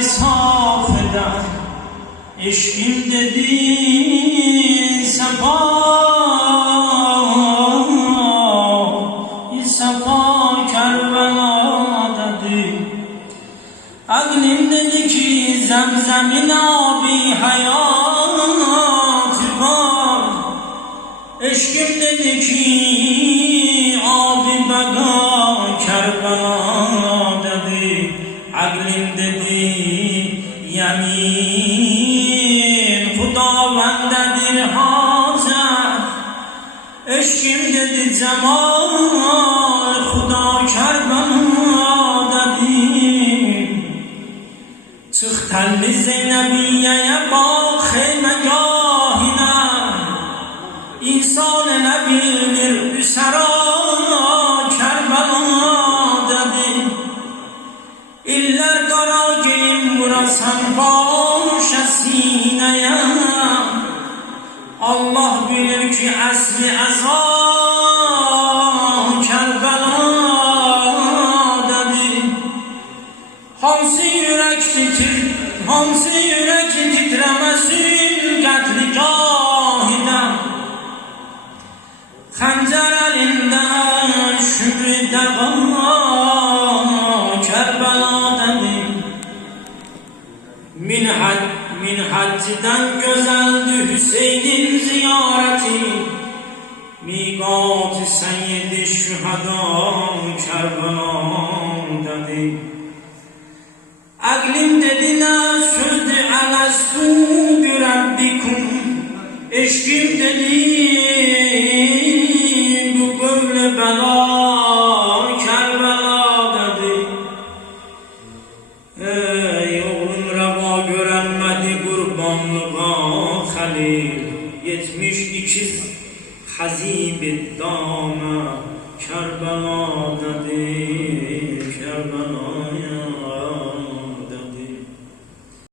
derdi saf eder. Eşkim dedi sefa Kerbela'dadır. Aklim dedi ki zemzemin abi hayatı var. Eşkim dedi ki abi bega Kerbela'dadır. Aklim dedi yemin Xudavendedir hazır. Eşkim dedi cemal Xuda Kerbela'dadır. Çıx telli Zeynəbiyyəyə bax xeymegahına. İnsan ne bilir üsera Kerbela'dadır. İller qara geyim vurasan baş sineye. Allah bilir ki əsli əza Kerbela'dadır. Hansı yürek titremesin qətligahına. Xəncər əlində şükrü dəva Kerbela'dadır. Min hacciden güzeldi Hüseyin'in ziyareti. Miqat-ı Seyyid-i Şühada Kerbela'dadır. Aklim dedi ne sözdü Elestû bi Rabbikum. Eşkim dedi bu böyle bela Kerbela'dadır. Ey oğlum reva görenmedi kurbanlığa Halil. 72 hazib-i dama Kerbela'dadır.